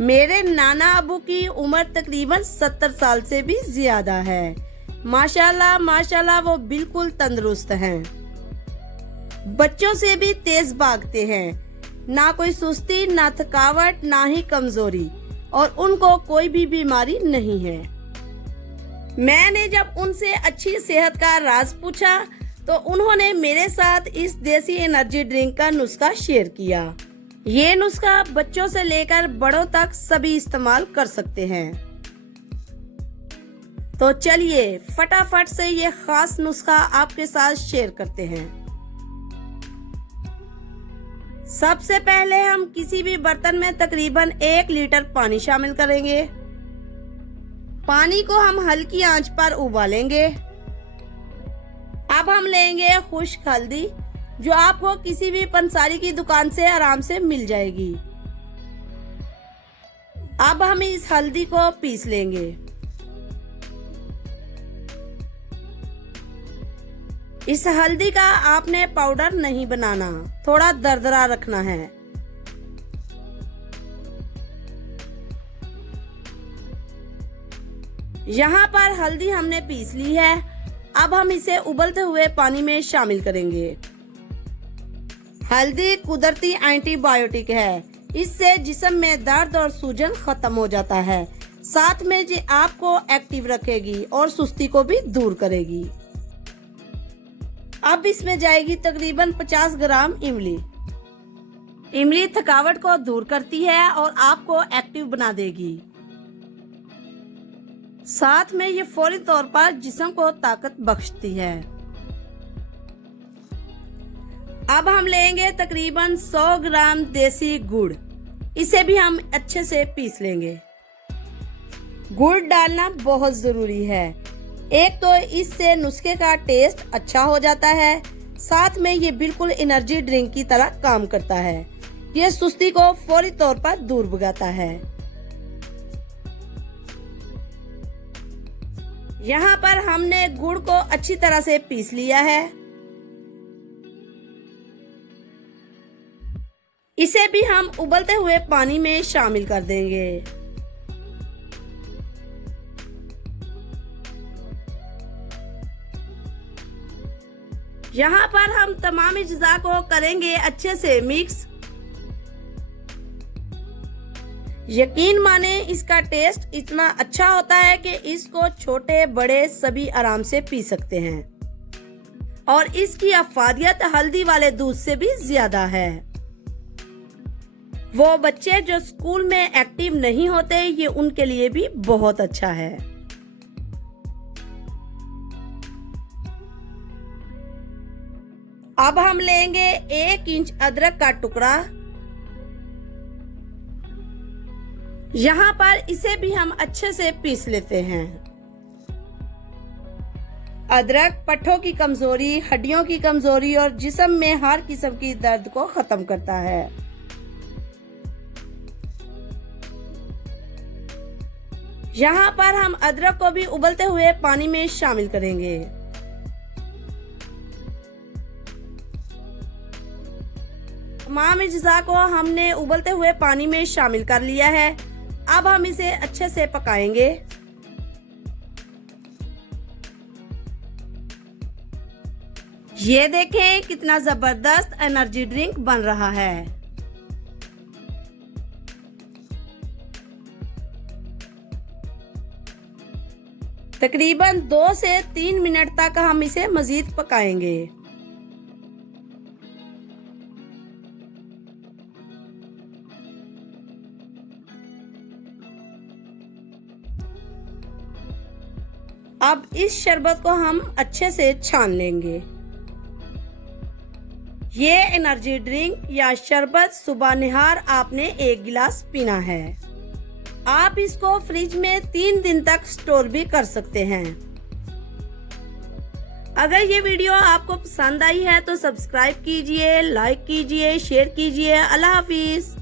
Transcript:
मेरे नाना अबू की उम्र तकरीबन 70 साल से भी ज्यादा है। माशाल्लाह माशाल्लाह वो बिल्कुल तंदुरुस्त हैं। बच्चों से भी तेज भागते हैं, ना कोई सुस्ती, ना थकावट, ना ही कमजोरी, और उनको कोई भी बीमारी नहीं है। मैंने जब उनसे अच्छी सेहत का राज पूछा तो उन्होंने मेरे साथ इस देसी एनर्जी ड्रिंक का नुस्खा शेयर किया। ये नुस्खा बच्चों से लेकर बड़ों तक सभी इस्तेमाल कर सकते हैं। तो चलिए फटाफट से ये खास नुस्खा आपके साथ शेयर करते हैं। सबसे पहले हम किसी भी बर्तन में तकरीबन 1 लीटर पानी शामिल करेंगे। पानी को हम हल्की आंच पर उबालेंगे। अब हम लेंगे खुश्क हल्दी, जो आपको किसी भी पंसारी की दुकान से आराम से मिल जाएगी। अब हम इस हल्दी को पीस लेंगे। इस हल्दी का आपने पाउडर नहीं बनाना, थोड़ा दरदरा रखना है। यहाँ पर हल्दी हमने पीस ली है। अब हम इसे उबलते हुए पानी में शामिल करेंगे। हल्दी कुदरती एंटीबायोटिक है, इससे जिस्म में दर्द और सूजन खत्म हो जाता है। साथ में ये आपको एक्टिव रखेगी और सुस्ती को भी दूर करेगी। अब इसमें जाएगी तकरीबन 50 ग्राम इमली। इमली थकावट को दूर करती है और आपको एक्टिव बना देगी। साथ में ये फौरी तौर पर जिस्म को ताकत बख्शती है। अब हम लेंगे तकरीबन 100 ग्राम देसी गुड़। इसे भी हम अच्छे से पीस लेंगे। गुड़ डालना बहुत जरूरी है। एक तो इससे नुस्खे का टेस्ट अच्छा हो जाता है, साथ में ये बिल्कुल एनर्जी ड्रिंक की तरह काम करता है। ये सुस्ती को फौरी तौर पर दूर भगाता है। यहाँ पर हमने गुड़ को अच्छी तरह से पीस लिया है। इसे भी हम उबलते हुए पानी में शामिल कर देंगे। यहाँ पर हम तमाम अज्जा को करेंगे अच्छे से मिक्स। यकीन माने इसका टेस्ट इतना अच्छा होता है कि इसको छोटे बड़े सभी आराम से पी सकते हैं, और इसकी अफादियत हल्दी वाले दूध से भी ज्यादा है। वो बच्चे जो स्कूल में एक्टिव नहीं होते, ये उनके लिए भी बहुत अच्छा है। अब हम लेंगे 1 इंच अदरक का टुकड़ा। यहाँ पर इसे भी हम अच्छे से पीस लेते हैं। अदरक पट्ठों की कमजोरी, हड्डियों की कमजोरी और जिस्म में हर किस्म की दर्द को खत्म करता है। यहाँ पर हम अदरक को भी उबलते हुए पानी में शामिल करेंगे। तमाम अज्जा को हमने उबलते हुए पानी में शामिल कर लिया है। अब हम इसे अच्छे से पकाएंगे। ये देखें कितना जबरदस्त एनर्जी ड्रिंक बन रहा है। तकरीबन 2 से 3 मिनट तक हम इसे मजीद पकाएंगे। अब इस शरबत को हम अच्छे से छान लेंगे। ये एनर्जी ड्रिंक या शरबत सुबह निहार आपने 1 गिलास पीना है। आप इसको फ्रिज में 3 दिन तक स्टोर भी कर सकते हैं। अगर ये वीडियो आपको पसंद आई है तो सब्सक्राइब कीजिए, लाइक कीजिए, शेयर कीजिए। अल्लाह हाफिज।